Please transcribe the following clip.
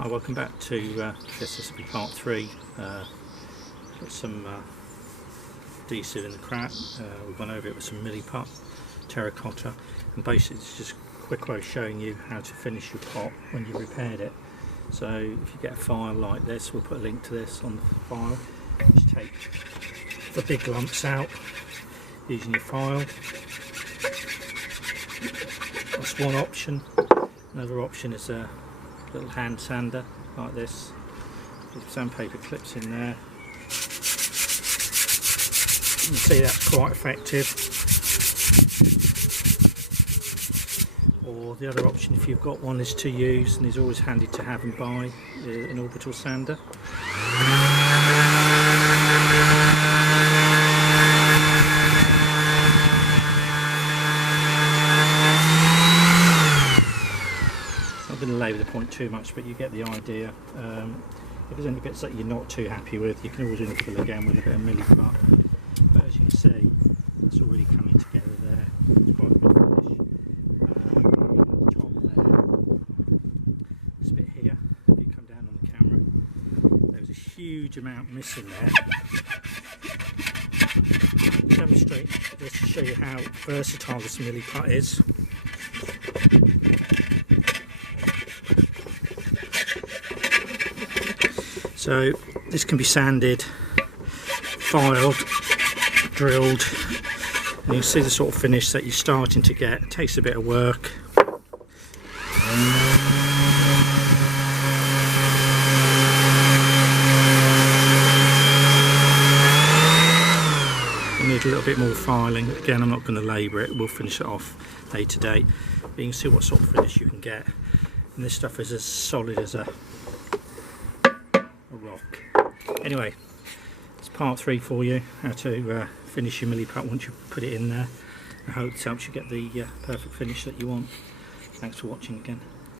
Hi, welcome back to this will be part 3. Got some adhesive in the crack. We've gone over it with some milliput, terracotta, and basically it's just a quick way of showing you how to finish your pot when you've repaired it. So if you get a file like this, we'll put a link to this on the file. Just take the big lumps out using your file. That's one option. Another option is a little hand sander like this. With sandpaper clips in there. You can see that's quite effective. Or the other option, if you've got one, is to use, and is always handy to have and buy, an orbital sander. I'm going to labour the point too much, but you get the idea. If there's any bits that you're not too happy with, you can always infill again with a bit of milliput. But as you can see, it's already coming together there. It's quite a good finish. On the top there, this bit here, if you come down on the camera, there's a huge amount missing there. Demonstrate just to show you how versatile this milliput is. So this can be sanded, filed, drilled, and you can see the sort of finish that you're starting to get. It takes a bit of work. You need a little bit more filing. Again, I'm not going to labour it, we'll finish it off later date. But you can see what sort of finish you can get. And this stuff is as solid as a rock. Anyway, it's part 3 for you, how to finish your milliput once you put it in there. I hope it helps you get the perfect finish that you want. Thanks for watching again.